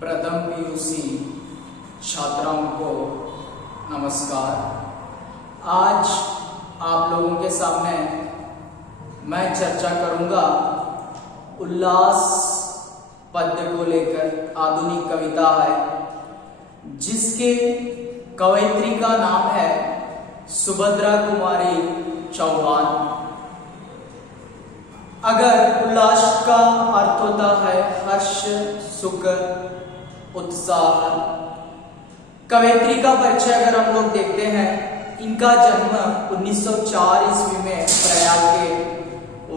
प्रथम पीयूसी छात्राओं को नमस्कार। आज आप लोगों के सामने मैं चर्चा करूंगा उल्लास पद्य को लेकर। आधुनिक कविता है जिसके कवयित्री का नाम है सुभद्रा कुमारी चौहान। अगर उल्लास का अर्थ होता है हर्ष, सुख, उत्साह। कवयित्री का परिचय अगर हम लोग देखते हैं, इनका जन्म 1904 ईस्वी में प्रयाग के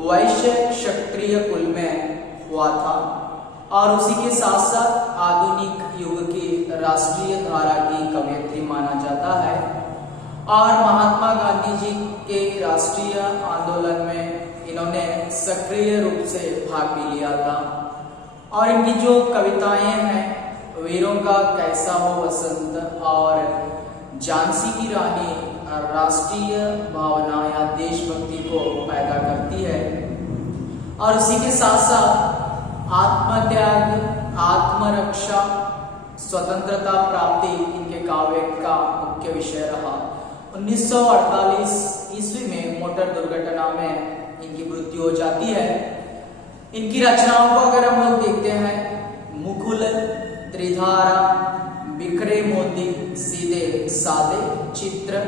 वैश्य क्षत्रिय कुल में हुआ था और उसी के साथ साथ आधुनिक युग की राष्ट्रीय धारा की कवयित्री माना जाता है और महात्मा गांधी जी के राष्ट्रीय आंदोलन में इन्होंने सक्रिय रूप से भाग भी लिया था। और इनकी जो कविताएं हैं, वीरों का कैसा हो वसंत और झांसी की रानी, राष्ट्रीय भावना या देशभक्ति को पैदा करती है। और उसी के साथ साथ आत्मत्याग, आत्मरक्षा, स्वतंत्रता प्राप्ति इनके काव्य का मुख्य विषय रहा। 1948 ईस्वी में मोटर दुर्घटना में इनकी मृत्यु हो जाती है। इनकी रचनाओं को अगर हम लोग देखते हैं, मुकुल, त्रिधारा, बिखरे मोती, सीधे साधे, चित्र,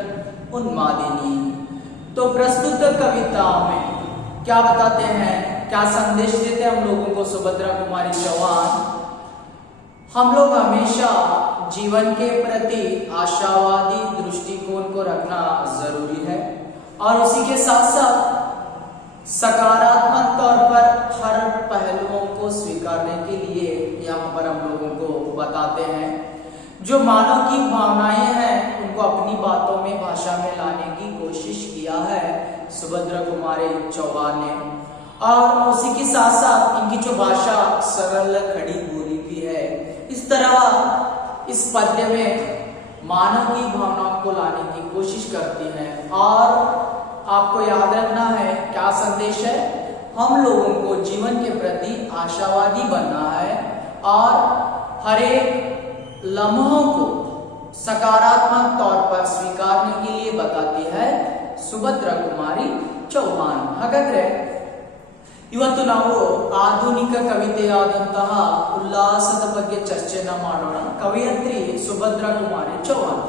उन्मादिनी। तो प्रस्तुत कविताओं में क्या बताते हैं, क्या संदेश देते हैं हम लोगों को सुभद्रा कुमारी चौहान? हम लोग हमेशा जीवन के प्रति आशावादी दृष्टिकोण को रखना जरूरी है और उसी के साथ साथ सकारात्मक तौर पर हर पहलुओं को स्वीकारने के लिए यहाँ पर हम लोगों को बताते हैं। जो मानव की भावनाएं हैं उनको अपनी बातों में, भाषा में लाने की कोशिश किया है सुभद्रा कुमारी चौहान ने। और उसी के साथ साथ इनकी जो भाषा सरल, खड़ी बोली भी है। इस तरह इस पद्य में मानव की भावनाओं को लाने की कोशिश करती है। और आपको याद रखना है क्या संदेश है, हम लोगों को जीवन के प्रति आशावादी बनना है और हर एक लम्हों को सकारात्मक तौर पर स्वीकारने के लिए बताती है सुभद्रा कुमारी चौहान। ಹಾಗಾದ್ರೆ ಇವತ್ತು ನಾವು ಆಧುನಿಕ ಕವಿತೆಯಾದಂತಹ ಉಲ್ಲಾಸದ ಬಗ್ಗೆ ಚರ್ಚೆನ ಮಾಡೋಣ। ಕವಯತ್ರಿ ಸುಭದ್ರಾ ಕುಮಾರಿ ಚೌಹಾನ್।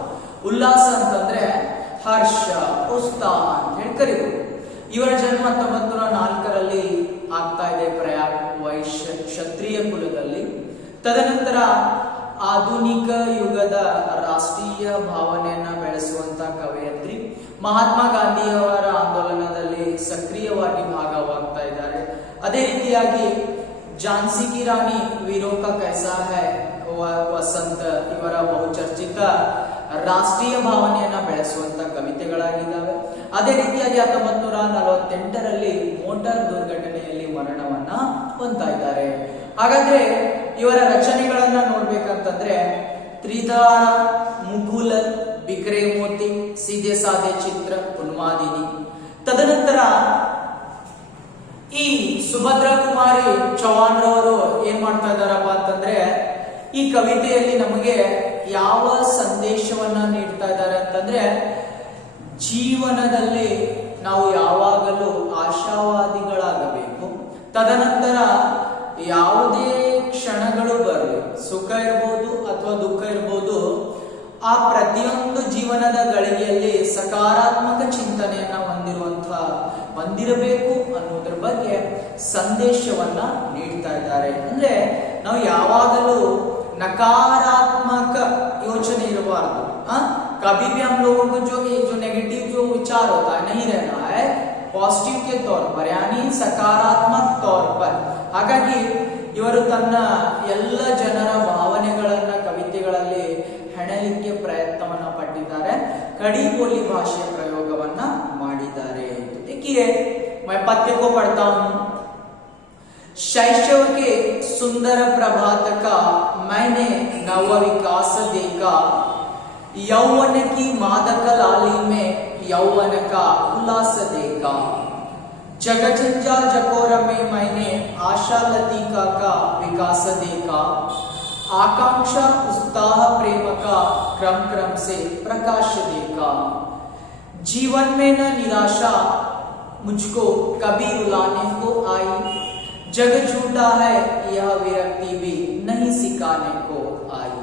ಉಲ್ಲಾಸ ಅಂತಂದ್ರೆ ಹರ್ಷ, ಉತ್ಸಾಹ ಅಂತ ಹೇಳಿ ಕರೀಬಹುದು। ಇವರ ಜನ್ಮ 1904ರಲ್ಲಿ ಆಗ್ತಾ ಇದೆ ಪ್ರಯಾಗ್ ವೈಶ್ಯ ಕ್ಷತ್ರಿಯ ಕುಲದಲ್ಲಿ। ತದನಂತರ ಆಧುನಿಕ ಯುಗದ ರಾಷ್ಟ್ರೀಯ ಭಾವನೆಯನ್ನ ಬೆಳೆಸುವಂತ ಕವಯತ್ರಿ ಮಹಾತ್ಮ ಗಾಂಧಿಯವರ ಆಂದೋಲನದಲ್ಲಿ ಸಕ್ರಿಯವಾಗಿ ಭಾಗವಾಗ್ತಾ ಇದ್ದಾರೆ। ಅದೇ ರೀತಿಯಾಗಿ ಝಾನ್ಸಿ ಕಿ ರಾಣಿ, ವೀರೋ ಕಾ ಕೈಸಾ ಹೈ ವಸಂತ ಇವರ ಬಹುಚರ್ಚಿತ ರಾಷ್ಟ್ರೀಯ ಭಾವನೆಯನ್ನ ಬೆಳೆಸುವಂತ ಕವಿತೆಗಳಾಗಿದ್ದಾವೆ। ಅದೇ ರೀತಿಯಾಗಿ 1948ರಲ್ಲಿ ಮೋಟಾರ್ ದುರ್ಘಟನೆಯಲ್ಲಿ ಮರಣವನ್ನ ಹೊಂದ್ತಾ ಇದ್ದಾರೆ। ಹಾಗಾದ್ರೆ ಇವರ ರಚನೆಗಳನ್ನ ನೋಡ್ಬೇಕಂತಂದ್ರೆ ತ್ರಿಧಾರ, ಮುಕುಲ, ಬಿಕ್ರೆ ಮೋತಿ, ಸೀದೆ ಸಾದೆ, ಚಿತ್ರ, ಉನ್ಮಾದಿನಿ। ತದನಂತರ ಈ ಸುಭದ್ರಾ ಕುಮಾರಿ ಚೌಹಾನ್ ರವರು ಏನ್ ಮಾಡ್ತಾ ಇದ್ದಾರಪ್ಪ ಅಂತಂದ್ರೆ, ಈ ಕವಿತೆಯಲ್ಲಿ ನಮಗೆ ಯಾವ ಸಂದೇಶವನ್ನ ನೀಡ್ತಾ ಇದ್ದಾರೆ ಅಂತಂದ್ರೆ, ಜೀವನದಲ್ಲಿ ನಾವು ಯಾವಾಗಲೂ ಆಶಾವಾದಿಗಳಾಗಬೇಕು। ತದನಂತರ ಯಾವುದೇ ಕ್ಷಣಗಳು ಬರಲಿ, ಸುಖ ಇರ್ಬೋದು ಅಥವಾ ದುಃಖ ಇರ್ಬೋದು, ಆ ಪ್ರತಿಯೊಂದು ಜೀವನದ ಗಳಿಗೆಯಲ್ಲಿ ಸಕಾರಾತ್ಮಕ ಚಿಂತನೆಯನ್ನ ಹೊಂದಿರಬೇಕು ಅನ್ನೋದ್ರ ಬಗ್ಗೆ ಸಂದೇಶವನ್ನ ನೀಡ್ತಾ ಇದ್ದಾರೆ। ಅಂದ್ರೆ ನಾವು ಯಾವಾಗಲೂ नकारात्मक योचने इरबार्दु। कभी भी हम लोगों को जो नेगेटिव जो विचार होता है नहीं रहना है, पॉजिटिव के तौर पर यानी सकारात्मक तौर पर। ಹಾಗಾಗಿ ಇವರು ತನ್ನ ಎಲ್ಲ ಜನರ ಭಾವನೆಗಳನ್ನ ಕವಿತೆಗಳಲ್ಲಿ ಹೆಣಲಿಕ್ಕೆ ಪ್ರಯತ್ನವನ್ನ ಪಟ್ಟಿದ್ದಾರೆ, ಕಡಿ ಬೋಲಿ ಭಾಷೆಯ ಪ್ರಯೋಗವನ್ನ ಮಾಡಿದ್ದಾರೆ। देखिए मैं पद्य को पढ़ता हूं। शैशव के सुंदर प्रभात का मैंने नव विकास देखा, यौवन की मादक लाली में यौवन का उल्लास देखा। जगझंझा जकोर में मैंने आशा लतिका का विकास देखा। आकांक्षा उत्साह प्रेम का क्रम क्रम से प्रकाश देखा। जीवन में न निराशा मुझको कभी रुलाने को आई, जग झूठा है यह विरक्ति भी नहीं सिखाने को आई।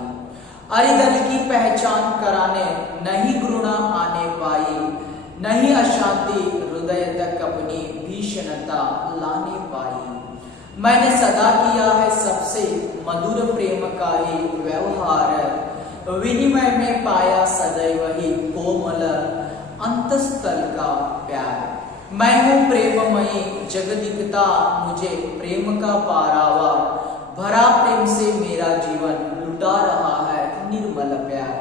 अरिदल की पहचान कराने नहीं घृणा आने पाई, नहीं अशांति हृदय तक अपनी भीषणता लाने पाई। मैंने सदा किया है सबसे मधुर प्रेम का ही व्यवहार, विनिमय में पाया सदैव ही कोमल अंतस्थल का प्यार। मैं हूँ प्रेममयी जग दिखता मुझे प्रेम का पारावार, भरा प्रेम से मेरा जीवन लुटा रहा है निर्मल प्यार।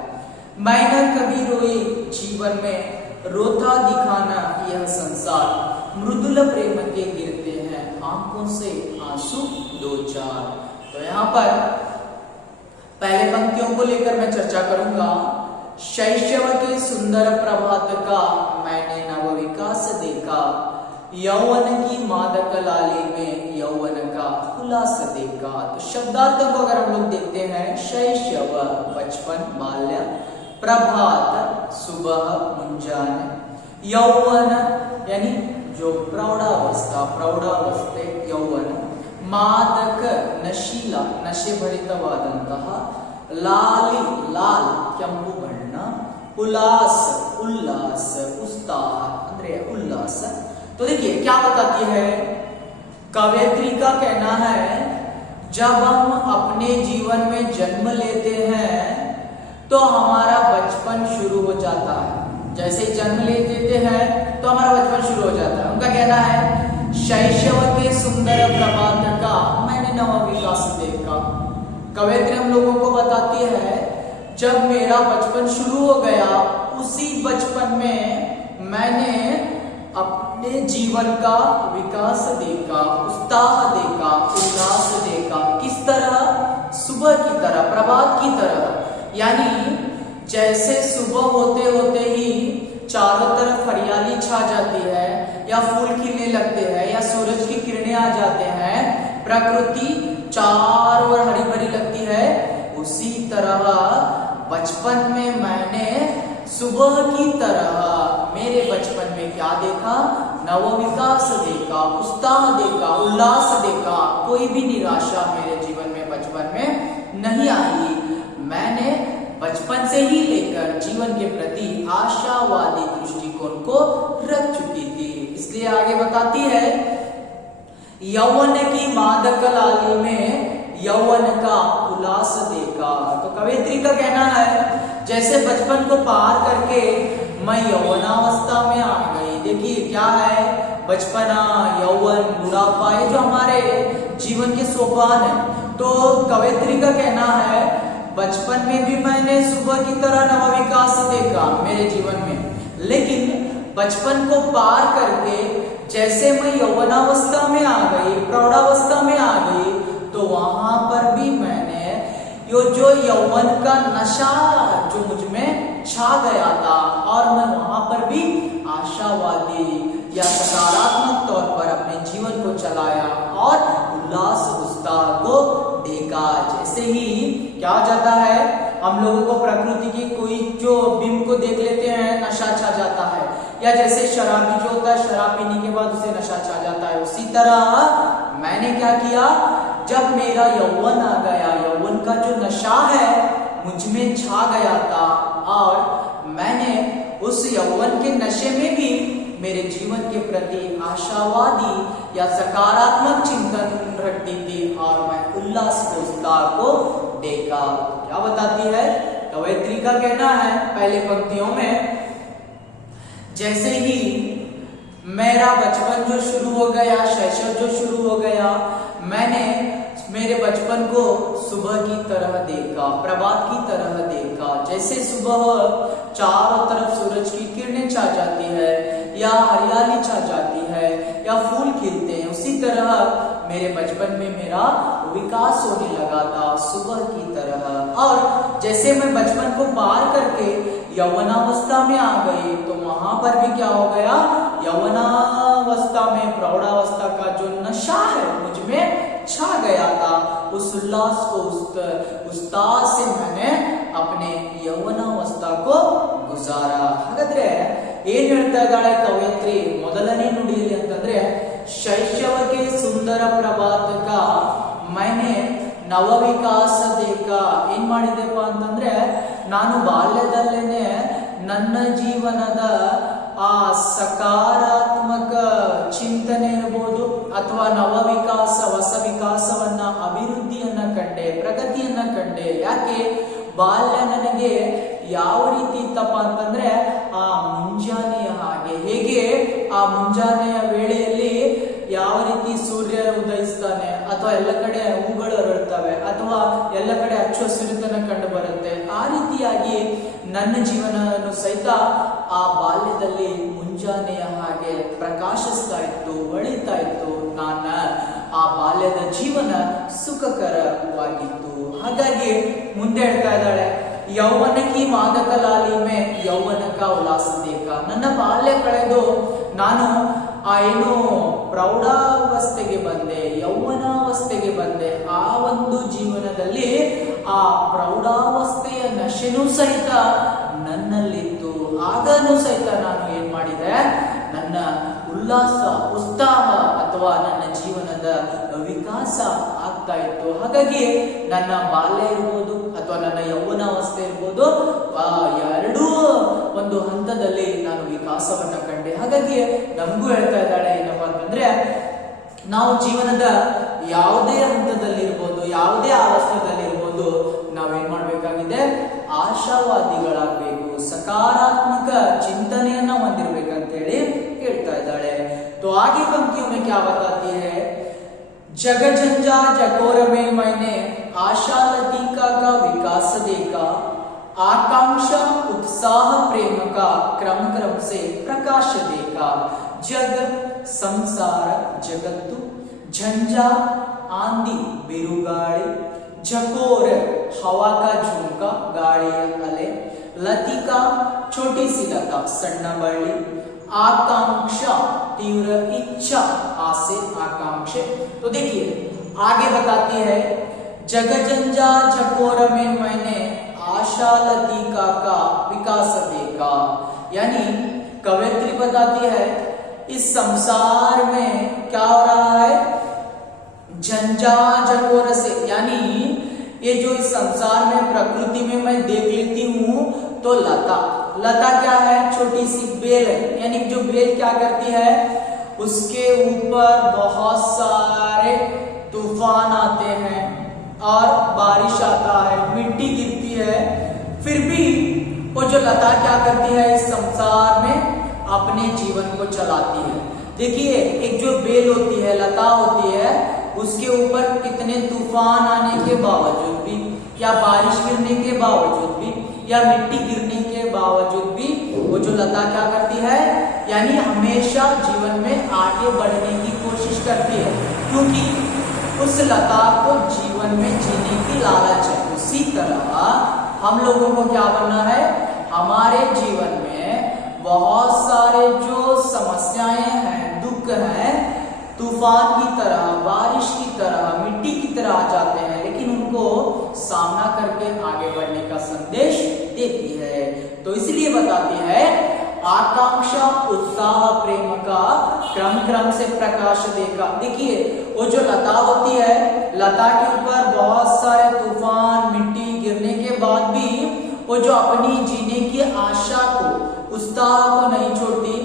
मैं न कभी रोई जीवन में रोता दिखाना यह संसार, मृदुल प्रेम के गिरते हैं आंखों से आंसू दो चार। तो यहाँ पर पहले पंक्तियों को लेकर मैं चर्चा करूंगा। शैशव के सुंदर प्रभात का मैंने नव विकास देखा, यौवन की मादक लाली में यौवन का उल्लास देखा। तो शब्दार्थ को अगर हम लोग देखते हैं, शैशव बचपन बाल्य, प्रभात सुबह मुंजान, यौवन यानी जो प्रौढ़ावस्थे यौवन, मादक नशीला नशे भरितवाದಂತಹ, लाली लाल ಕೆಂಪು ಬಣ್ಣ, उल्लास उल्लास उत्साह ಅಂದ್ರೆ उल्लास। तो देखिए क्या बताती है कवयित्री का कहना है, जब हम अपने जीवन में जन्म लेते हैं तो हमारा बचपन शुरू हो जाता है। जैसे जन्म ले लेते हैं तो हमारा बचपन शुरू हो जाता है। उनका कहना है शैशव के सुंदर प्रभात का मैंने नवा विकास देखा। कवयित्री हम लोगों को बताती है जब मेरा बचपन शुरू हो गया, उसी बचपन में मैंने अपने जीवन का विकास देखा, उत्साह देखा, उल्लास देखा। किस तरह? सुबह की तरह, प्रभात की तरह। यानी जैसे सुबह होते होते ही चारों तरफ हरियाली छा जाती है, या फूल खिलने लगते हैं, या सूरज की किरणें आ जाते हैं, प्रकृति चारों ओर हरी भरी लगती है, उसी तरह बचपन में मैंने सुबह की तरह मेरे बचपन में क्या देखा? नव विकास देखा, उत्साह देखा, उल्लास देखा। कोई भी निराशा मेरे जीवन में बचपन में नहीं आई। मैंने बचपन से ही लेकर जीवन के प्रति आशावादी दृष्टिकोण को रख चुकी थी। इसलिए आगे बताती है, यौवन की मादक लाली में यौवन का उल्लास देखा। तो कवयित्री का कहना है जैसे बचपन को पार करके मैं यौवनावस्था में आ गई। देखिए क्या है, बचपना, यौवन, बुढ़ापा, ये जो हमारे जीवन के सोपान है। तो कवयित्री का कहना है बचपन में भी मैंने सुबह की तरह नवा विकास देखा मेरे जीवन में, लेकिन बचपन को पार करके जैसे मैं यौवनावस्था में आ गई, प्रौढ़ावस्था में आ गई, तो वहां पर भी मैंने जो यौवन का नशा जो मुझ में छा गया था, और मैं वहां पर भी आशावादी या सकारात्मक तौर पर अपने जीवन को चलाया और उल्लास उत्साह को देखा। जैसे ही क्या हो जाता है, हम लोगों को प्रकृति की कोई जो बिंब को देख लेते हैं, नशा छा जाता है, या जैसे शराबी जो होता है शराब पीने के बाद उसे नशा छा जाता है, उसी तरह मैंने क्या किया, जब मेरा यौवन आ गया, यौवन का जो नशा है मुझ में छा गया था, और मैंने उस यौवन के नशे में भी मेरे जीवन के प्रति आशावादी या सकारात्मक चिंतन रखती थी, और मैं उल्लास उत्साह को देखा। क्या बताती है कवयित्री का कहना है पहले पंक्तियों में, जैसे ही मेरा बचपन जो शुरू हो गया, शैशव जो शुरू हो गया, मैंने मेरे बचपन को सुबह की तरह देखा, प्रभात की तरह देखा। जैसे सुबह चारों तरफ सूरज की किरणें छा जाती है, या हरियाली छा जाती है, या फूल खिलते हैं, उसी तरह मेरे बचपन में मेरा विकास होने लगा था सुबह की तरह। और जैसे मैं बचपन को पार करके यौवनावस्था में आ गई, तो वहां पर भी क्या हो गया, यौवनावस्था में प्रौढ़ावस्था का जो नशा है मुझ में छा गया था, उस उल्लास को, उत्साह से मैंने अपने ಯೌವನಾವಸ್ಥಾ को गुजारा। ಹಾಗಾದ್ರೆ ಏನ್ ಹೇಳ್ತಾ ಇದ್ದಾಳೆ ಕವಯತ್ರಿ ಮೊದಲನೇ ನುಡಿಯಲ್ಲಿ ಅಂತಂದ್ರೆ, ಶೈಶವಕ್ಕೆ ಸುಂದರ ಪ್ರಭಾತಕ ಮೈನೆ ನವವಿಕಾಸ ದೇಕ. ಏನ್ ಮಾಡಿದೆಪ್ಪ ಅಂತಂದ್ರೆ, ನಾನು ಬಾಲ್ಯದಲ್ಲೇನೆ ನನ್ನ ಜೀವನದ ಆ ಸಕಾರಾತ್ಮಕ ಚಿಂತನೆ ಇರಬಹುದು ಅಥವಾ ನವವಿಕಾಸ ಹೊಸ ವಿಕಾಸವನ್ನ ಅಭಿವೃದ್ಧಿಯನ್ನ ಕಂಡೆ, ಪ್ರಗತಿಯನ್ನ ಕಂಡೆ. ಯಾಕೆ ಬಾಲ್ಯ ನನಗೆ ಯಾವ ರೀತಿ ಇತ್ತಪ್ಪ ಅಂತಂದ್ರೆ, ಆ ಮುಂಜಾನೆಯ ಹಾಗೆ, ಹೇಗೆ ಆ ಮುಂಜಾನೆಯ ವೇಳೆಯಲ್ಲಿ ಯಾವ ರೀತಿ ಸೂರ್ಯ ಉದಯಿಸ್ತಾನೆ ಅಥವಾ ಎಲ್ಲ ಕಡೆ ಹೂಗಳು ಅರಳ್ತವೆ ಅಥವಾ ಎಲ್ಲ ಕಡೆ ಹಚ್ಚ ಹಸಿರುತನ ಕಂಡು ಬರುತ್ತೆ, ಆ ರೀತಿಯಾಗಿ ನನ್ನ ಜೀವನವನ್ನು ಸಹಿತ ಆ ಬಾಲ್ಯದಲ್ಲಿ ಮುಂಜಾನೆಯ ಹಾಗೆ ಪ್ರಕಾಶಿಸ್ತಾ ಇತ್ತು, ಹೊಳಿತಾ ಇತ್ತು. ನನ್ನ ಆ ಬಾಲ್ಯದ ಜೀವನ ಸುಖಕರವಾಗಿತ್ತು. ಹಾಗಾಗಿ ಮುಂದೆ ಹೇಳ್ತಾ ಇದ್ದಾಳೆ, ಯೌವನಕಿ ಮಾದಕ ಲಾಲಿಮೆ ಯೌವನಕ ಉಲ್ಲಾಸ ದೇಕ. ನನ್ನ ಬಾಲ್ಯ ಕಳೆದು ನಾನು ಆ ಏನು ಪ್ರೌಢಾವಸ್ಥೆಗೆ ಬಂದೆ, ಯೌವನಾವಸ್ಥೆಗೆ ಬಂದೆ. ಆ ಒಂದು ಜೀವನದಲ್ಲಿ ಆ ಪ್ರೌಢಾವಸ್ಥೆಯ ನಶೆನೂ ಸಹಿತ ನನ್ನಲ್ಲಿತ್ತು. ಆಗನೂ ಸಹಿತ ನಾನು ಏನ್ ಮಾಡಿದೆ, ನನ್ನ ಉಲ್ಲಾಸ, ಉತ್ಸಾಹ ಅಥವಾ ನನ್ನ ಜೀವನದ ವಿಕಾಸ ಆಗ್ತಾ ಇತ್ತು. ಹಾಗಾಗಿ ನನ್ನ ಬಾಲ್ಯ ಇರ್ಬೋದು ಅಥವಾ ನನ್ನ ಯೌವನಾವಸ್ಥೆ ಇರ್ಬೋದು, ಎರಡೂ ಒಂದು ಹಂತದಲ್ಲಿ ನಾನು ವಿಕಾಸವನ್ನ ಕಂಡೆ. ಹಾಗಾಗಿ ನಮಗೂ ಹೇಳ್ತಾ ಇದ್ದಾಳೆ ಏನಪ್ಪಾ ಅಂತಂದ್ರೆ, ನಾವು ಜೀವನದ ಯಾವುದೇ ಹಂತದಲ್ಲಿರ್ಬೋದು, ಯಾವುದೇ ಅವಸ್ಥೆದಲ್ಲಿರ್ಬೋದು, ನಾವೇನ್ ಮಾಡ್ಬೇಕಾಗಿದೆ, ಆಶಾವಾದಿಗಳಾಗಬೇಕು, ಸಕಾರಾತ್ಮಕ ಚಿಂತನೆಯನ್ನ ಹೊಂದಿರ್ಬೇಕಂತ ಹೇಳಿ ಹೇಳ್ತಾ ಇದ್ದಾಳೆ. तो आगे पंक्तियों में क्या बताती है, जग जंजा जकोर में मैंने आशा लतिका का विकास देखा, आकांक्षा उत्साह प्रेम का क्रम क्रम से प्रकाश देखा. जग संसार जगत्तु, झंझा आंधी बिरुगाड़ी, झकोर हवा का झोंका गाड़िಯ ಅಲೆ, लतिका छोटी सी लता सಣ್ಣ बಳ್ಳಿ, आकांक्षा तीव्र इच्छा, आसे आकांक्षे. तो देखिए आगे बताती है, जगजंजा झकोर में मैंने आशा लतिका का विकास देखा. यानी कवयित्री बताती है इस संसार में क्या हो रहा है, झंझा झकोर से, यानी ये जो इस संसार में प्रकृति में मैं देख लेती हूँ तो लता, लता क्या है, छोटी सी बेल है. यानी जो बेल क्या करती है, उसके ऊपर बहुत सारे तूफान आते हैं और बारिश आता है, मिट्टी गिरती है, फिर भी वो जो लता क्या करती है, इस संसार में अपने जीवन को चलाती है. देखिए एक जो बेल होती है, लता होती है, उसके ऊपर कितने तूफान आने के बावजूद भी या बारिश गिरने के बावजूद भी या मिट्टी गिरने के बावजूद भी वो जो लता क्या करती है, यानी हमेशा जीवन में आगे बढ़ने की कोशिश करती है, क्योंकि उस लता को जीवन में जीने की लालच है. उसी तरह हम लोगों को क्या बनना है, हमारे जीवन में बहुत सारे जो समस्याएं हैं, दुख हैं, तूफान की तरह, बारिश की तरह, मिट्टी की तरह आ जाते हैं, लेकिन उनको सामना करके आगे बढ़ने का संदेश देती है. तो इसलिए बताती है, आकांक्षा उत्साह प्रेम का क्रम क्रम से प्रकाश देखा. देखिए वो जो लता होती है, लता के ऊपर बहुत सारे तूफान, मिट्टी गिरने के बाद भी वो जो अपनी जीने की आशा को, उत्साह को नहीं छोड़ती,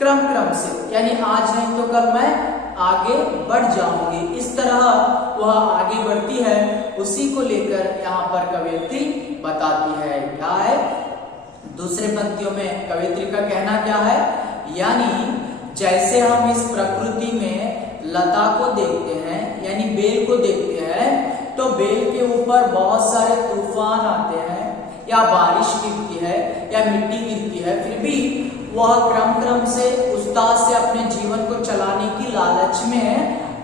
क्रम क्रम से, यानी आज नहीं तो कल मैं आगे बढ़ जाऊंगी, इस तरह वह आगे बढ़ती है. उसी को लेकर यहाँ पर कवयित्री बताती है. क्या है, दूसरे पंक्तियों में कवयित्री का कहना क्या है, यानी जैसे हम इस प्रकृति में लता को देखते हैं, यानी बेल को देखते हैं, तो बेल के ऊपर बहुत सारे तूफान आते हैं या बारिश गिरती है या मिट्टी गिरती है, फिर भी वह क्रम क्रम से उत्साह से अपने जीवन को चलाने की लालच में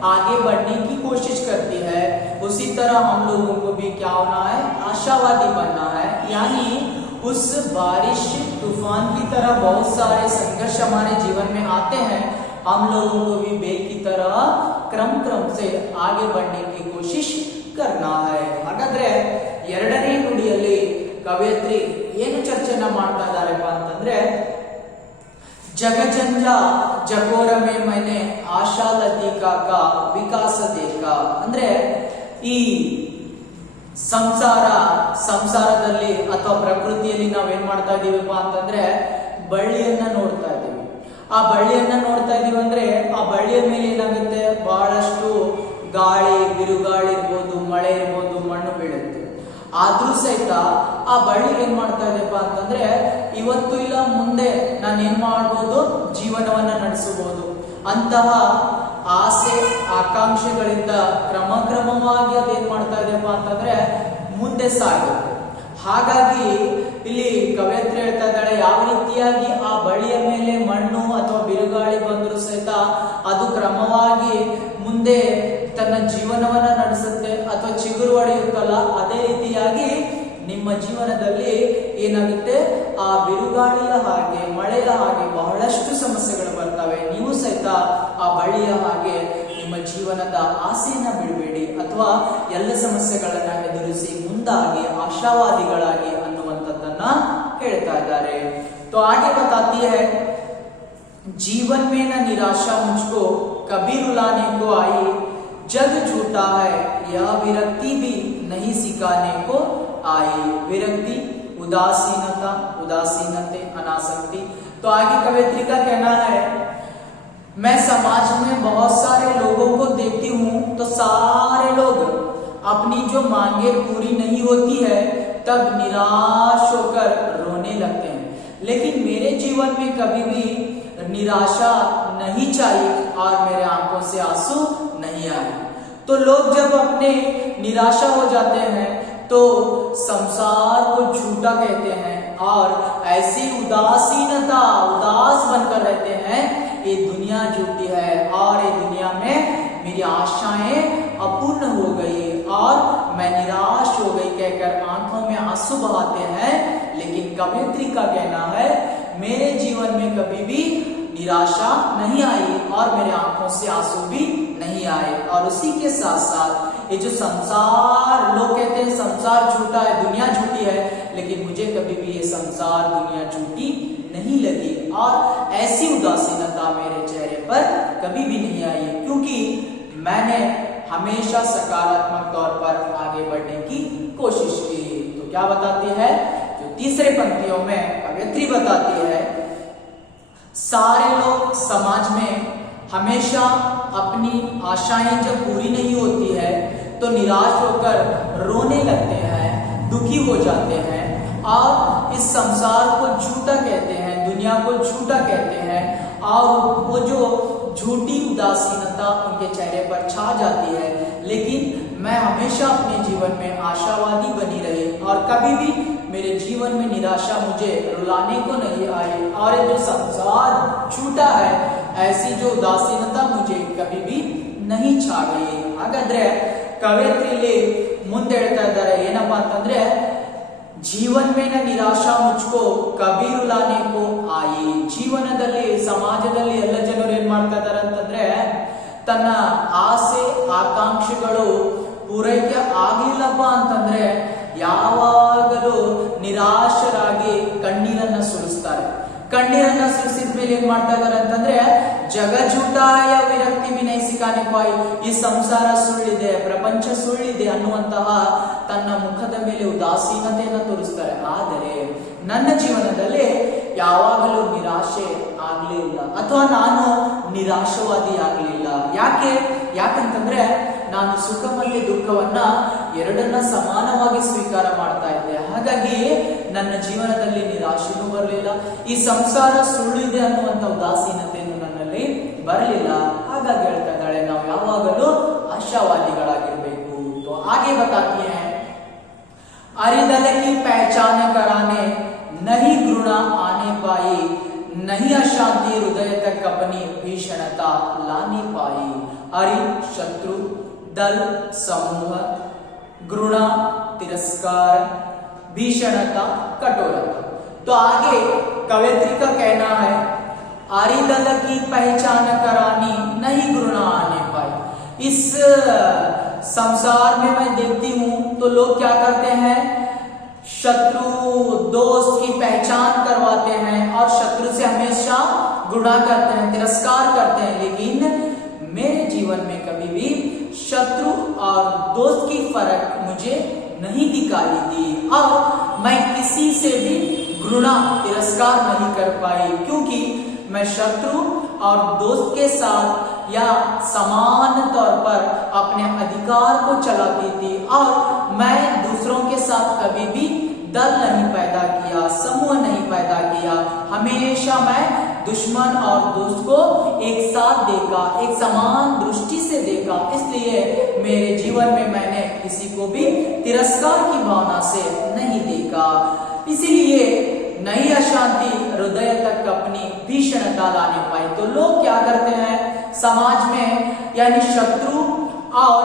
आगे बढ़ने की कोशिश करती है. उसी तरह हम लोगों को भी क्या होना है, आशावादी बनना है. यानी उस बारिश तूफान की तरह बहुत सारे संघर्ष हमारे जीवन में आते हैं, हम लोगों को भी बेल की तरह क्रम क्रम से आगे बढ़ने की कोशिश करना है. ಹಾಗಾದ್ರೆ ಎರಡನೇ ನುಡಿಯಲ್ಲಿ ಕವಯತ್ರಿ ಏನು ಚರ್ಚೆನ ಮಾಡ್ತಾ ಇದ್ದಾರೆಪ್ಪ ಅಂತಂದ್ರೆ, ಜಗಜಂಜ ಜಗೋರ ಮೇ ಮನೆ ಆಶಾ ಲತಿಕಾ ಕಾ ವಿಕಾಸ ದೇಕ, ಅಂದ್ರೆ ಈ ಸಂಸಾರದಲ್ಲಿ ಅಥವಾ ಪ್ರಕೃತಿಯಲ್ಲಿ ನಾವೇನ್ ಮಾಡ್ತಾ ಇದೀವಪ್ಪ ಅಂತಂದ್ರೆ ಬಳ್ಳಿಯನ್ನ ನೋಡ್ತಾ ಇದೀವಿ. ಆ ಬಳ್ಳಿಯನ್ನ ನೋಡ್ತಾ ಇದೀವಿ ಅಂದ್ರೆ ಆ ಬಳ್ಳಿಯ ಮೇಲೆ ಏನಾಗುತ್ತೆ, ಬಹಳಷ್ಟು ಗಾಳಿ, ಬಿರುಗಾಳಿ ಇರ್ಬೋದು, ಮಳೆ ಇರ್ಬೋದು, ಮಣ್ಣು ಬೀಳುತ್ತೆ. ಆದ್ರೂ ಸಹಿತ ಆ ಬಳ್ಳಿ ಏನ್ ಮಾಡ್ತಾ ಇದೆಪ್ಪ ಅಂತಂದ್ರೆ ಇವತ್ತು ಇಲ್ಲ ಮುಂದೆ ನಾನು ಏನ್ ಮಾಡ್ಬೋದು, ಜೀವನವನ್ನ ನಡೆಸಬಹುದು ಅಂತಹ ಆಸೆ ಆಕಾಂಕ್ಷೆಗಳಿಂದ ಕ್ರಮವಾಗಿ ಅದೇನ್ ಮಾಡ್ತಾ ಇದೆಯಪ್ಪ ಅಂತಂದ್ರೆ ಮುಂದೆ ಸಾಗುತ್ತೆ. ಹಾಗಾಗಿ ಇಲ್ಲಿ ಕವಯತ್ರಿ ಹೇಳ್ತಾ ಇದ್ದಾಳೆ, ಯಾವ ರೀತಿಯಾಗಿ ಆ ಬಳ್ಳಿಯ ಮೇಲೆ ಮಣ್ಣು ಅಥವಾ ಬಿರುಗಾಳಿ ಬಂದರೂ ಸಹಿತ ಅದು ಕ್ರಮವಾಗಿ ಮುಂದೆ ತನ್ನ ಜೀವನವನ್ನ ನಡೆಸುತ್ತೆ ಅಥವಾ ಚಿಗುರು ಹೊಡೆಯುತ್ತಲ್ಲ, ಅದೇ ರೀತಿಯಾಗಿ ನಿಮ್ಮ ಜೀವನದಲ್ಲಿ ಏನಾಗುತ್ತೆ, ಆ ಬಿರುಗಾಳಿಯ ಹಾಗೆ ಮಳೆಯ ಹಾಗೆ ಬಹಳಷ್ಟು ಸಮಸ್ಯೆಗಳು ಬರ್ತವೆ. ನೀವು ಸಹಿತ ಆ ಬಳ್ಳಿಯ ಹಾಗೆ ನಿಮ್ಮ ಜೀವನದ ಆಸೆಯನ್ನ ಬಿಡಬೇಡಿ ಅಥವಾ ಎಲ್ಲ ಸಮಸ್ಯೆಗಳನ್ನ ಎದುರಿಸಿ ಮುಂದಾಗಿ ಆಶಾವಾದಿಗಳಾಗಿ ಅನ್ನುವಂಥದ್ದನ್ನ ಹೇಳ್ತಾ ಇದ್ದಾರೆ. तो आगे बताती है, जीवन में न निराशा मुझको कभी रुलाने को आई, जग झूठा है यह विरक्ति भी नहीं सिखाने को आई. विरक्ति, उदासीनता, उदासीनते, अनासक्ति. तो आगे कवयित्री का कहना है, मैं समाज में बहुत सारे लोगों को देखती हूँ तो सारे लोग अपनी जो मांगे पूरी नहीं होती है तब निराश होकर रोने लगते हैं, लेकिन मेरे जीवन में कभी भी निराशा नहीं चाहिए और मेरे आंखों से आंसू नहीं आए. तो लोग जब अपने निराशा हो जाते हैं तो संसार को झूठा कहते हैं और ऐसी उदासीनता, उदास बनकर रहते हैं, ये दुनिया झूठी है और ये दुनिया में मेरी आशाएं अपूर्ण हो गई और मैं निराश हो गई कहकर आंखों में आंसू बहाते हैं. लेकिन कवयित्री का कहना है, मेरे जीवन में कभी भी निराशा नहीं आई और मेरे आंखों से आंसू भी नहीं आए. और उसी के साथ साथ ये जो संसार, लोग कहते हैं संसार झूठा है, दुनिया झूठी है, लेकिन मुझे कभी भी ये संसार दुनिया झूठी नहीं लगी और ऐसी उदासीनता मेरे चेहरे पर कभी भी नहीं आई, क्योंकि मैंने हमेशा सकारात्मक तौर पर आगे बढ़ने की कोशिश की. तो क्या बताती है, जो तीसरे पंक्तियों में कवयित्री बताती है, सारे लोग समाज में हमेशा अपनी आशाएं जब पूरी नहीं होती है तो निराश होकर रोने लगते हैं, दुखी हो जाते हैं और इस संसार को झूठा कहते हैं, दुनिया को झूठा कहते हैं और वो जो झूठी उदासीनता उनके चेहरे पर छा जाती है. लेकिन मैं हमेशा अपने जीवन में आशावादी बनी रही और कभी भी मेरे जीवन में निराशा मुझे रुलाने को नहीं आई और ये जो संसार झूठा है, ऐसी जो उदासीनता मुझे कभी भी नहीं छा गई. ಹಾಗಾದ್ರೆ ಕವಯತ್ರಿಯಲ್ಲಿ ಮುಂದೆ ಹೇಳ್ತಾ ಇದ್ದಾರೆ ಏನಪ್ಪಾ ಅಂತಂದ್ರೆ, ಜೀವನ್ ಮೇನ ನಿರಾಶಾ ಮುಚ್ಕೋ ಕಬಿ ರುಲಾನೆ ಕೋ ಆಯಿ. ಜೀವನದಲ್ಲಿ ಸಮಾಜದಲ್ಲಿ ಎಲ್ಲ ಜನರು ಏನ್ ಮಾಡ್ತಾ ಇದ್ದಾರೆ ಅಂತಂದ್ರೆ, ತನ್ನ ಆಸೆ ಆಕಾಂಕ್ಷೆಗಳು ಪೂರೈಕೆ ಆಗ್ಲಿಲ್ಲಪ್ಪ ಅಂತಂದ್ರೆ ಯಾವಾಗಲೂ ನಿರಾಶರಾಗಿ ಕಣ್ಣೀರನ್ನ ಸುರಿಸ್ತಾರೆ. ಕಣ್ಣೀರನ್ನ ಸುರಿಸಿದ ಮೇಲೆ ಏನ್ ಮಾಡ್ತಾ ಇದ್ದಾರೆ ಅಂತಂದ್ರೆ, ಜಗಜೂಟಾಯ ವಿರಕ್ತಿ ವಿನಯ ಸಿಕಾನೆ ಪಾಯಿ, ಈ ಸಂಸಾರ ಸುಳ್ಳಿದೆ, ಪ್ರಪಂಚ ಸುಳ್ಳಿದೆ ಅನ್ನುವಂತಹ ತನ್ನ ಮುಖದ ಮೇಲೆ ಉದಾಸೀನತೆಯನ್ನು ತೋರಿಸ್ತಾರೆ. ಆದರೆ ನನ್ನ ಜೀವನದಲ್ಲಿ ಯಾವಾಗಲೂ ನಿರಾಶೆ ಆಗ್ಲಿಲ್ಲ ಅಥವಾ ನಾನು ನಿರಾಶವಾದಿ ಆಗ್ಲಿಲ್ಲ. ಯಾಕಂತಂದ್ರೆ ನಾನು ಸುಖ ಮತ್ತು ದುಃಖವನ್ನ ಎರಡನ್ನ ಸಮಾನವಾಗಿ ಸ್ವೀಕಾರ ಮಾಡ್ತಾ ಇದ್ದೆ. ಹಾಗಾಗಿ ನನ್ನ ಜೀವನದಲ್ಲಿ ನಿರಾಶೆನೂ ಬರಲಿಲ್ಲ, ಈ ಸಂಸಾರ ಸುಳ್ಳಿದೆ ಅನ್ನುವಂತ ಉದಾಸೀನತೆಯನ್ನು ನನ್ನಲ್ಲಿ ಬರಲಿಲ್ಲ. ಹಾಗಾಗಿ ಹೇಳ್ತಾ ಇದ್ದಾಳೆ, ನಾವು ಯಾವಾಗಲೂ ಆಶಾವಾದಿಗಳಾಗಿರ್ಬೇಕು. तो आगे बताती है, अरिदल की पहचान कराने नहीं घृणा आने पाई, नहीं अशांति हृदय तक अपनी भीषणता लाने पाई. अरि शत्रु, दल समूह, घृणा तिरस्कार, भीषणता कठोरता. तो आगे कवयित्री का कहना है, अरिदल की पहचान करानी नहीं घृणा आने पाई. इस संसार में मैं देखती हूँ तो लोग क्या करते हैं, शत्रु दोस्त की पहचान करवाते हैं और शत्रु से हमेशा घृणा करते हैं, तिरस्कार करते हैं। लेकिन मेरे जीवन में कभी भी शत्रु और दोस्त की फर्क मुझे नहीं दिखाई दी और मैं किसी से भी घृणा तिरस्कार नहीं कर पाई, क्योंकि मैं शत्रु और दोस्त के साथ या समान तौर पर अपने अधिकार को चलाती थी और मैं दूसरों के साथ कभी भी दल नहीं पैदा किया, समूह नहीं पैदा किया। हमेशा मैं दुश्मन और दोस्त को एक साथ देखा, एक समान दृष्टि से देखा। इसलिए मेरे जीवन में मैंने किसी को भी तिरस्कार की भावना से नहीं देखा। इसीलिए नई अशांति हृदय तक अपनी भीषणता लाने पाई। तो लोग क्या करते हैं समाज में, यानी शत्रु और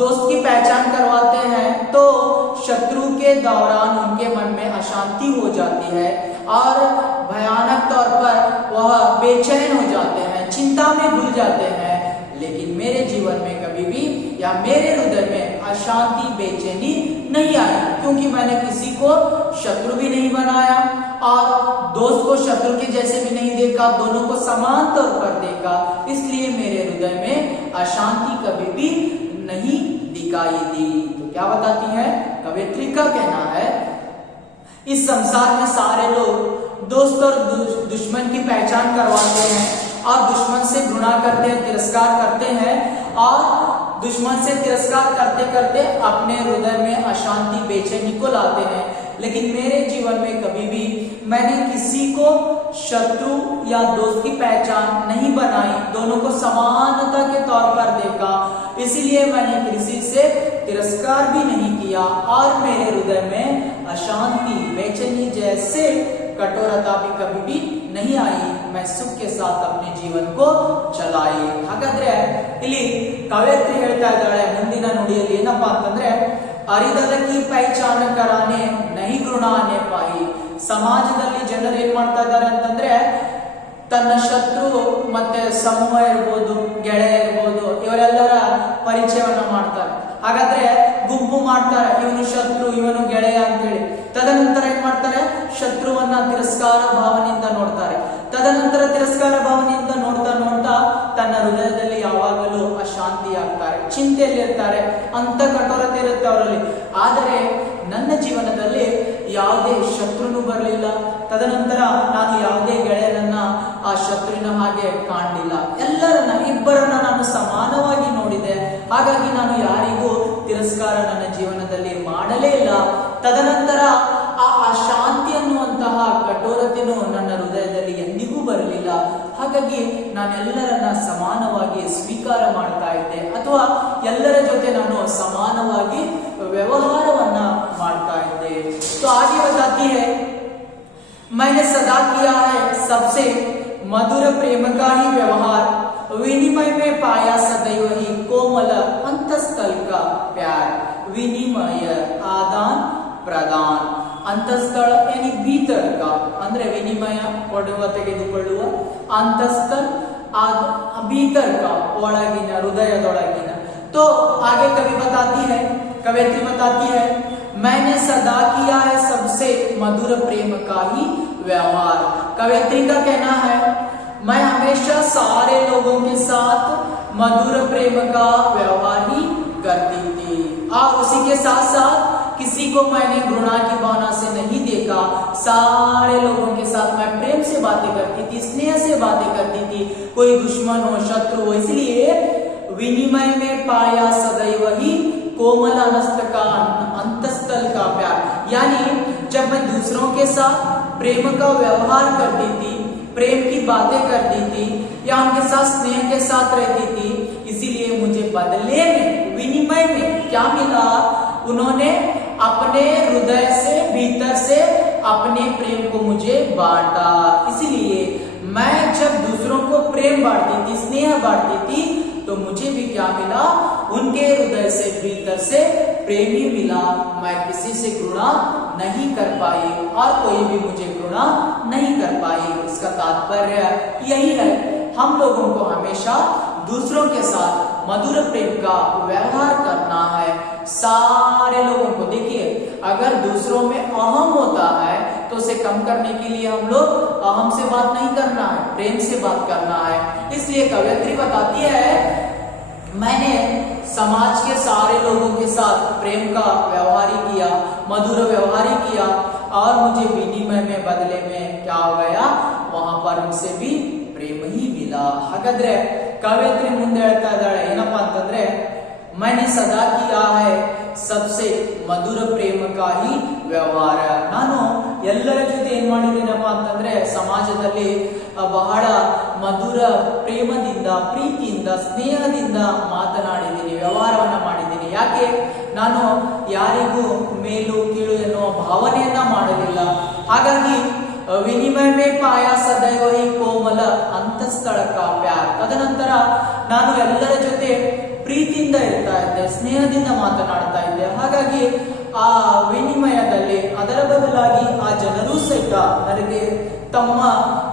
दोस्त की पहचान करवाते हैं, तो शत्रु के दौरान उनके मन में अशांति हो जाती है और भयानक तौर पर वह बेचैन हो जाते हैं, चिंता में घुल जाते हैं। लेकिन मेरे जीवन में कभी भी या मेरे हृदय में अशांति, बेचैनी नहीं आई, क्योंकि मैंने किसी को शत्रु भी नहीं बनाया और दोस्त को शत्रु के जैसे भी नहीं देखा, दोनों को समान तौर पर देखा। इसलिए मेरे हृदय में अशांति कभी भी नहीं दिखाई दी। तो क्या बताती है कवयित्री का कहना है, इस संसार में सारे लोग दोस्त और दुश्मन की पहचान करवाते हैं और दुश्मन से घृणा करते हैं, तिरस्कार करते हैं और दुश्मन से तिरस्कार करते करते अपने हृदय में अशांति, बेचैनी को लाते हैं। लेकिन मेरे जीवन में कभी भी मैंने किसी को शत्रु या दोस्त की पहचान नहीं बनाई, दोनों को समानता के तौर पर देखा। इसीलिए मैंने किसी से तिरस्कार भी नहीं किया और मेरे हृदय में अशांति, बेचैनी जैसे कठोरता भी कभी भी नहीं आई। मैं सुख के साथ अपने जीवन को चलाई। ಹಾಗಾದ್ರೆ ಇಲ್ಲಿ ಕವಯತ್ರಿ ಹೇಳ್ತಾ ಇದ್ದಾಳೆ ಮುಂದಿನ ನುಡಿಯಲ್ಲಿ ಏನಪ್ಪಾ ಅಂತಂದ್ರೆ, ಅರಿದಲಕಿ ಪೈಚಾನ ಕರಾನೆ ನಹಿ ಗೃಣಾನೆ ಪಾಯಿ. ಸಮಾಜದಲ್ಲಿ ಜನರು ಏನ್ ಮಾಡ್ತಾ ಇದ್ದಾರೆ ಅಂತಂದ್ರೆ, ತನ್ನ ಶತ್ರು ಮತ್ತೆ ಸಮೂಹ ಇರ್ಬೋದು, ಗೆಳೆಯ ಇರ್ಬೋದು, ಇವರೆಲ್ಲರ ಪರಿಚಯವನ್ನ ಮಾಡ್ತಾರೆ. ಹಾಗಾದ್ರೆ ಗುಂಪು ಮಾಡ್ತಾರೆ, ಇವನು ಶತ್ರು ಇವನು ಗೆಳೆಯ ಅಂತ ಹೇಳಿ. ತದನಂತರ ಏನ್ ಮಾಡ್ತಾರೆ, ಶತ್ರುವನ್ನ ತಿರಸ್ಕಾರ ಭಾವನೆಯಿಂದ ನೋಡ್ತಾರೆ. ತದನಂತರ ತಿರಸ್ಕಾರ ಭಾವನೆಯಿಂದ ನೋಡ್ತಾ ನೋಡ್ತಾ ತನ್ನ ಹೃದಯದಲ್ಲಿ ಯಾವಾಗಲೂ ಅಶಾಂತಿ ಆಗ್ತಾರೆ, ಚಿಂತೆಯಲ್ಲಿರ್ತಾರೆ, ಅಂತ ಕಠೋರತೆ ಇರುತ್ತೆ ಅವರಲ್ಲಿ. ಆದರೆ ನನ್ನ ಜೀವನದಲ್ಲಿ ಯಾವುದೇ ಶತ್ರುನು ಬರಲಿಲ್ಲ. ತದನಂತರ ನಾನು ಯಾವುದೇ ಗೆಳೆಯನನ್ನ ಆ ಶತ್ರುವಿನ ಹಾಗೆ ಕಾಣಲಿಲ್ಲ. ಎಲ್ಲರನ್ನ, ಇಬ್ಬರನ್ನ ನಾನು ಸಮಾನವಾಗಿ ನೋಡಿದೆ. ಹಾಗಾಗಿ ನಾನು ಯಾರಿಗೂ ತಿರಸ್ಕಾರ ನನ್ನ ಜೀವನದಲ್ಲಿ ಮಾಡಲೇ ಇಲ್ಲ. ತದನಂತರ ಆ ಅಶಾಂತಿ ಅನ್ನುವಂತಹ ಕಠೋರತೆಯೂ ನನ್ನ ಹೃದಯದಲ್ಲಿ ಎಂದಿಗೂ ಬರಲಿಲ್ಲ. ಹಾಗಾಗಿ ನಾನೆಲ್ಲರನ್ನ ಸಮಾನವಾಗಿ ಸ್ವೀಕಾರ ಮಾಡ್ತಾ ಇದ್ದೆ, ಅಥವಾ ಎಲ್ಲರ ಜೊತೆ ನಾನು ಸಮಾನವಾಗಿ ವ್ಯವಹಾರವನ್ನ ಮಾಡ್ತಾ ಇದ್ದೆ. तो आगे बताती है, मैंने सदा किया है सबसे मधुर प्रेम का ही व्यवहार, विनिमय में पाया सदैव ही कोमल अंतस्थल का प्यार. विनिमय आदान प्रदान, ಅಂತಸ್ಥಳ यानी भीतर का ಅಂದ್ರೆ ವಿನಿಮಯ ಕೊಡುವ ತೆಗೆದುಕೊಳ್ಳುವ, ಅಂತಸ್ಥಳ भीतर का ಒಳಗಿನ, ಹೃದಯದೊಳಗಿನ. तो आगे कवि बताती है, कवयित्री बताती है, मैंने सदा किया है सबसे मधुर प्रेम का ही व्यवहार. कवयित्री का कहना है, मैं हमेशा सारे लोगों के साथ मधुर प्रेम का व्यवहार ही करती थी और उसी के साथ साथ किसी को मैंने घृणा की भावना से नहीं देखा. सारे लोगों के साथ मैं प्रेम से बातें करती थी, स्नेह से बातें करती थी, कोई दुश्मन हो, शत्रु हो. इसलिए विनिमय में पाया सदैव ही कोमल अंतस्थल का प्यार, यानी जब मैं दूसरों के साथ प्रेम का व्यवहार करती थी, प्रेम की बातें करती थी या उनके साथ स्नेह के साथ रहती थी, इसीलिए मुझे बदले में, विनिमय में क्या मिला, उन्होंने अपने हृदय से, भीतर से अपने प्रेम को मुझे बांटा. इसलिए मैं जब दूसरों को प्रेम बांटती थी, स्नेह बांटती थी, तो मुझे भी क्या मिला, उनके हृदय से, भीतर से प्रेम ही मिला. मैं किसी से घृणा नहीं कर पाई और कोई भी मुझे घृणा नहीं कर पाई. इसका तात्पर्य यही है, हम लोगों को हमेशा दूसरों के साथ मधुर प्रेम का व्यवहार करना है सारे लोगों को। देखिए, अगर दूसरों में अहम होता है तो उसे कम करने के लिए हम लोग अहम से बात नहीं करना है, प्रेम से बात करना है। इसलिए कवयित्री बताती है, मैंने समाज के सारे लोगों के साथ प्रेम का व्यवहार ही किया, मधुर व्यवहार ही किया, और मुझे विनिमय में बदले में क्या हो गया, वहां पर उनसे भी प्रेम ही मिला। हागाದ್ರೆ कवयित्री ಮುಂದೆ ಹೇಳ್ತಾ ಇದ್ದಾಳೆ ಏನಪ್ಪಾ ಅಂತಂದ್ರೆ, मैंने सदा किया है सबसे मधुर प्रेम का ही ವ್ಯವಹಾರ। ನಾನು ಎಲ್ಲರ ಜೊತೆ ಏನ್ ಮಾಡಿದ್ದೀನಪ್ಪ ಅಂತಂದ್ರೆ, ಸಮಾಜದಲ್ಲಿ ಬಹಳ ಮಧುರ ಪ್ರೇಮದಿಂದ, ಪ್ರೀತಿಯಿಂದ, ಸ್ನೇಹದಿಂದ ಮಾತನಾಡಿದ್ದೀನಿ, ವ್ಯವಹಾರವನ್ನ ಮಾಡಿದ್ದೀನಿ। ಯಾಕೆ? ನಾನು ಯಾರಿಗೂ ಮೇಲು ಕೀಳು ಎನ್ನುವ ಭಾವನೆಯನ್ನ ಮಾಡಲಿಲ್ಲ। ಹಾಗಾಗಿ ವಿನಿಮಯ ಮೇ ಪಾಯಾ ಸದೈವ ಹಿ ಕೋಮಲ ಅಂತಸ್ಥಳ ಕಾ ಪ್ಯಾರ್। ತದನಂತರ ನಾನು ಎಲ್ಲರ ಜೊತೆ ಪ್ರೀತಿಯಿಂದ ಇರ್ತಾ ಇದ್ದೆ, ಸ್ನೇಹದಿಂದ ಮಾತನಾಡ್ತಾ ಇದ್ದೆ। ಹಾಗಾಗಿ ಆ ವಿನಿಮಯದಲ್ಲಿ ಅದರ ಬದಲಾಗಿ ಆ ಜನರು ಸಹಿತ ನನಗೆ ತಮ್ಮ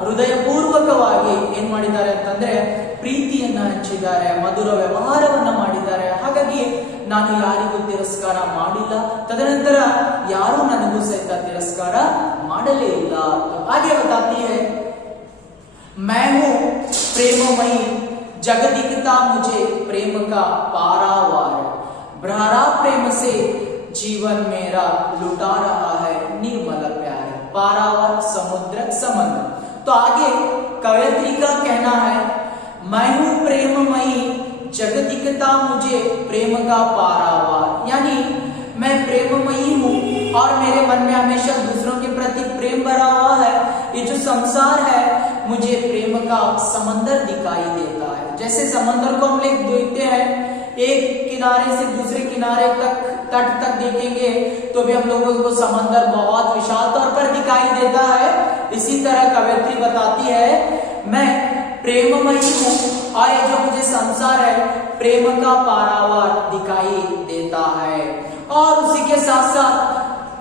ಹೃದಯಪೂರ್ವಕವಾಗಿ ಏನ್ ಮಾಡಿದ್ದಾರೆ ಅಂತಂದ್ರೆ ಪ್ರೀತಿಯನ್ನ ಹಂಚಿದ್ದಾರೆ, ಮಧುರ ವ್ಯವಹಾರವನ್ನ ಮಾಡಿದ್ದಾರೆ। ಹಾಗಾಗಿ ನಾನು ಯಾರಿಗೂ ತಿರಸ್ಕಾರ ಮಾಡಿಲ್ಲ, ತದನಂತರ ಯಾರು ನನಗೂ ಸಹಿತ ತಿರಸ್ಕಾರ ಮಾಡಲೇ ಇಲ್ಲ। ಹಾಗೆ बताती है, मैं हूं प्रेममयी जगदिकता मुझे प्रेम का पारावार, भ्रारा प्रेम से जीवन मेरा लुटा रहा है निर्मल प्यार। पारावार समुद्र समंदर। तो आगे कवयित्री का कहना है, मैं हूं प्रेममयी जगदिकता मुझे प्रेम का पारावार, यानी मैं प्रेममयी हूं और मेरे मन में हमेशा दूसरों के प्रति प्रेम भरा हुआ है। ये जो संसार है मुझे प्रेम का समंदर दिखाई देता है। जैसे समंदर को हम लोग देखते हैं, एक किनारे से दूसरे किनारे तक, तट तक देखेंगे तो भी हम लोगों को समंदर बहुत विशाल तौर पर दिखाई देता है। इसी तरह कवयित्री बताती है, मैं प्रेममयी हूं और ये जो मुझे संसार है प्रेम का पारावार दिखाई देता है। और उसी के साथ साथ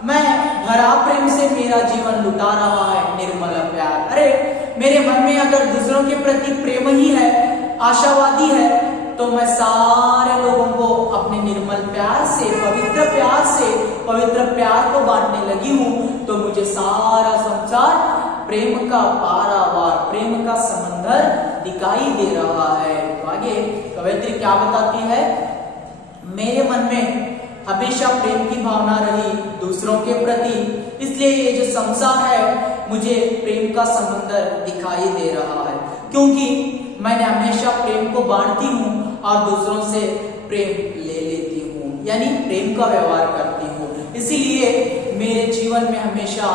मैं भरा प्रेम से मेरा जीवन लुटा रहा है निर्मल प्यार। अरे मेरे मन में अगर दूसरों के प्रति प्रेम ही है, आशावादी है, तो मैं सारे लोगों को अपने निर्मल प्यार से, पवित्र प्यार को बांटने लगी हूं। तो मुझे सारा संसार प्रेम का पारावार, प्रेम का समंदर दिखाई दे रहा है। तो आगे कवयित्री क्या बताती है, मेरे मन में हमेशा प्रेम की भावना रही दूसरों के प्रति, इसलिए ये जो संसार है मुझे प्रेम का समंदर दिखाई दे रहा है, क्योंकि मैंने हमेशा प्रेम को बांटती हूँ और दूसरों से प्रेम ले लेती हूँ, यानी प्रेम का व्यवहार करती हूँ। इसीलिए मेरे जीवन में हमेशा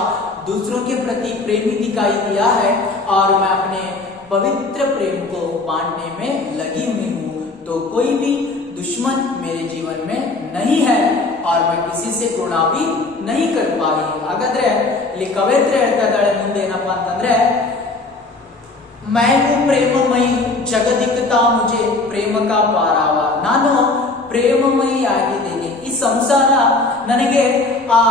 दूसरों के प्रति प्रेम ही दिखाई दिया है और मैं अपने पवित्र प्रेम को बांटने में लगी हुई हूँ। तो कोई भी दुश्मन मेरे जीवन में नहीं है और मैं किसी से घृणा भी नहीं कर पा रही। ಹಾಗಾದ್ರೆ ಇಲ್ಲಿ ಕವಯತ್ರಿ ಹೇಳ್ತಾ ಇದ್ದಾಳೆ ಮುಂದೆ ಏನಪ್ಪಾ ಅಂತಂದ್ರೆ, मैं हूं प्रेममयी जगदिकता मुझे प्रेम का पारावार। ನಾನು ಪ್ರೇಮಮಯಿ ಆಗಿದ್ದೇನೆ, ಈ ಸಂಸಾರ ನನಗೆ ಆ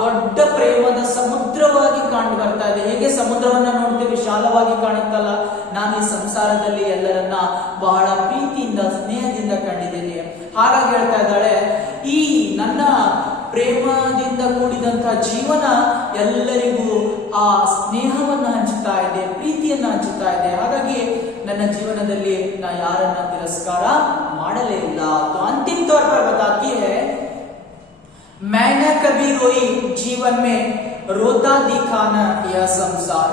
ದೊಡ್ಡ ಪ್ರೇಮದ ಸಮುದ್ರವಾಗಿ ಕಂಡು ಬರ್ತಾ ಇದೆ। ಹೇಗೆ ಸಮುದ್ರವನ್ನ ನೋಡ್ತೀವಿ ವಿಶಾಲವಾಗಿ ಕಾಣುತ್ತಲ್ಲ, ನಾನು ಈ ಸಂಸಾರದಲ್ಲಿ ಎಲ್ಲರನ್ನ ಬಹಳ ಪ್ರೀತಿಯಿಂದ, ಸ್ನೇಹದಿಂದ ಕಂಡಿದ್ದೇನೆ। ಹಾಗಾಗಿ ಹೇಳ್ತಾ ಇದ್ದಾಳೆ, ಈ ನನ್ನ ಪ್ರೇಮದಿಂದ ಕೂಡಿದಂತಹ ಜೀವನ ಎಲ್ಲರಿಗೂ ಆ ಸ್ನೇಹವನ್ನ ಹಂಚುತ್ತಾ ಇದೆ, ಪ್ರೀತಿಯನ್ನ ಹಂಚುತ್ತಾ ಇದೆ। ಹಾಗಾಗಿ ನನ್ನ ಜೀವನದಲ್ಲಿ ನಾ ಯಾರನ್ನ ತಿರಸ್ಕಾರ ಮಾಡಲೇ ಇಲ್ಲ। तो अंतिम तौर पर बताती है, मैं न कभी रोई जीवन में रोता दिखा न यह संसार,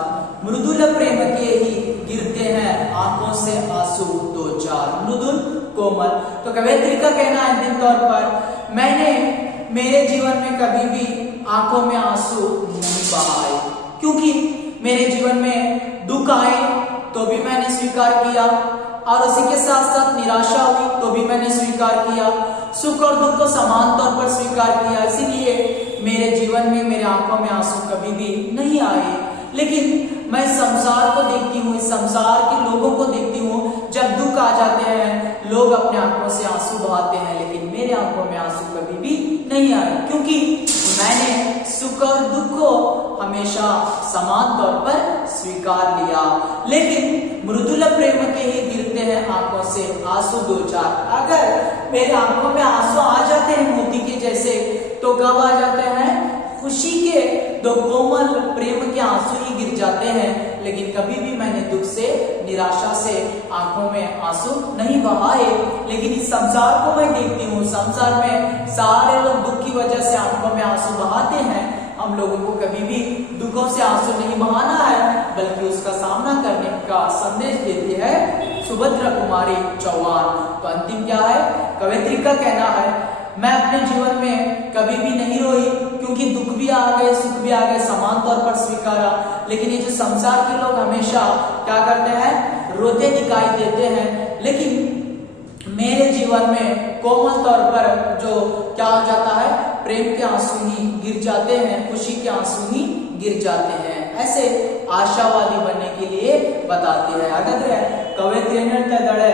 मृदुल प्रेम के ही गिरते हैं आंखों से आंसू दो चार। मृदुल कोमल। तो कवयित्री का कहना है अंतिम तौर पर, मैंने मेरे जीवन में कभी भी आंखों में आंसू नहीं बहाए, क्योंकि मेरे जीवन में दुख आए तो भी मैंने स्वीकार किया और उसी के साथ साथ निराशा हुई तो भी मैंने स्वीकार किया, सुख और दुख को समान तौर पर स्वीकार किया। इसीलिए मेरे जीवन में मेरे आंखों में आंसू कभी भी नहीं आए। लेकिन मैं संसार को देखती हूँ, इस संसार के लोगों को देखती हूँ, जब दुख आ जाते हैं लोग अपने आंखों से आंसू बहाते हैं, लेकिन मेरे आंखों में आंसू कभी भी नहीं आए, क्योंकि मैंने सुख और दुख को हमेशा समान तौर पर स्वीकार लिया। लेकिन मृदुल प्रेम के ही गिरते हैं आंखों से आंसू दो चार। अगर मेरे आंखों में आंसू आ जाते हैं मोती के जैसे, तो कब आ जाते हैं? खुशी के दो कोमल प्रेम के आंसू ही गिर जाते हैं। लेकिन कभी भी मैंने दुख से, निराशा से आंखों में आंसू नहीं बहाए। लेकिन इस संसार को मैं देखती हूँ, संसार में सारे लोग दुख की वजह से आंखों में आंसू बहाते हैं। हम लोगों को कभी भी दुखों से आंसू नहीं बहाना है, बल्कि उसका सामना करने का संदेश देती है सुभद्रा कुमारी चौहान। तो अंतिम क्या है? कवयित्री का कहना है, मैं अपने जीवन में कभी भी नहीं रोई, क्योंकि दुख भी आ गए, सुख भी आ गए, समान तौर पर स्वीकारा। लेकिन ये जो संसार के लोग हमेशा क्या करते हैं? रोते दिखाई देते हैं। लेकिन मेरे जीवन में कोमल तौर पर जो क्या हो जाता है? प्रेम के आंसू ही गिर जाते हैं, खुशी के आंसू ही गिर जाते हैं। ऐसे आशावादी बनने के लिए बताती है। ಹಾಗಾದ್ರೆ ಕವಯತ್ರಿ ಏನ್ ಹೇಳ್ತಾ ಇದ್ದಾಳೆ?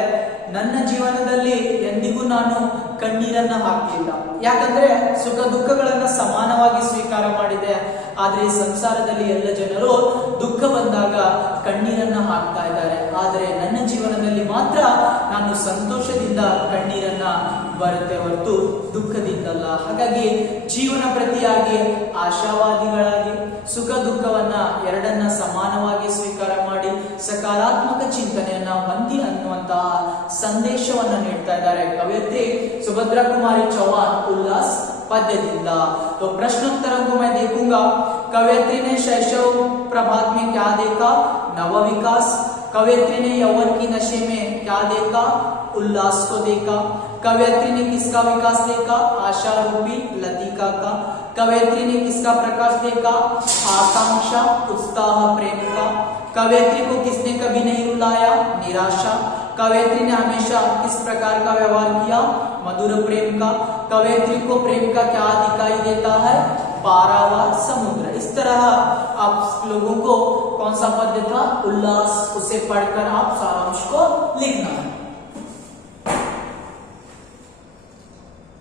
ನನ್ನ ಜೀವನದಲ್ಲಿ ಎಂದಿಗೂ ನಾನು ಕಣ್ಣೀರನ್ನ ಹಾಕಲಿಲ್ಲ, ಯಾಕಂದ್ರೆ ಸುಖ ದುಃಖಗಳನ್ನ ಸಮಾನವಾಗಿ ಸ್ವೀಕಾರ ಮಾಡಿದೆ. ಆದ್ರೆ ಈ ಸಂಸಾರದಲ್ಲಿ ಎಲ್ಲ ಜನರು ದುಃಖ ಬಂದಾಗ ಕಣ್ಣೀರನ್ನ ಹಾಕ್ತಾ ಇದ್ದಾರೆ. ಆದರೆ ನನ್ನ ಜೀವನದಲ್ಲಿ ಮಾತ್ರ ನಾನು ಸಂತೋಷದಿಂದ ಕಣ್ಣೀರನ್ನ ಬರುತ್ತೆ ಹೊರತು ದುಃಖದಿಂದಲ್ಲ. ಹಾಗಾಗಿ ಜೀವನ ಪ್ರತಿಯಾಗಿ ಆಶಾವಾದಿಗಳಾಗಿ ಸುಖ ದುಃಖವನ್ನ ಎರಡನ್ನ ಸಮಾನವಾಗಿ ಸ್ವೀಕಾರ ಮಾಡಿ ಸಕಾರಾತ್ಮಕ ಚಿಂತನೆಯನ್ನ ಹೊಂದಿ ಅನ್ನುವಂತಹ ಸಂದೇಶವನ್ನ ನೀಡ್ತಾ ಇದ್ದಾರೆ कवयित्री सुभद्रा कुमारी चौहान उल्लास पद्यದಿಂದ। तो प्रश्नोत्तरों को मैं देखूंगा। कवयित्री ने शैशव प्रभात में क्या देखा? नव विकास। कवयित्री ने यौवन की नशे में क्या देखा? उल्लास को देखा। कवयित्री ने किसका विकास देखा? आशा रूपी लतिका का। कवयित्री ने किसका प्रकाश देखा? आकांक्षा, उत्साह, प्रेम का। कवयित्री को किसने कभी नहीं रुलाया? निराशा। कवयित्री ने हमेशा किस प्रकार का व्यवहार किया? मधुर प्रेम का। कवयित्री को प्रेम का क्या दिखाई देता है? पारावार, समुद्र। इस तरह आप लोगों को कौन सा पद्य था? उल्लास। उसे पढ़कर आप सारांश को लिखना है।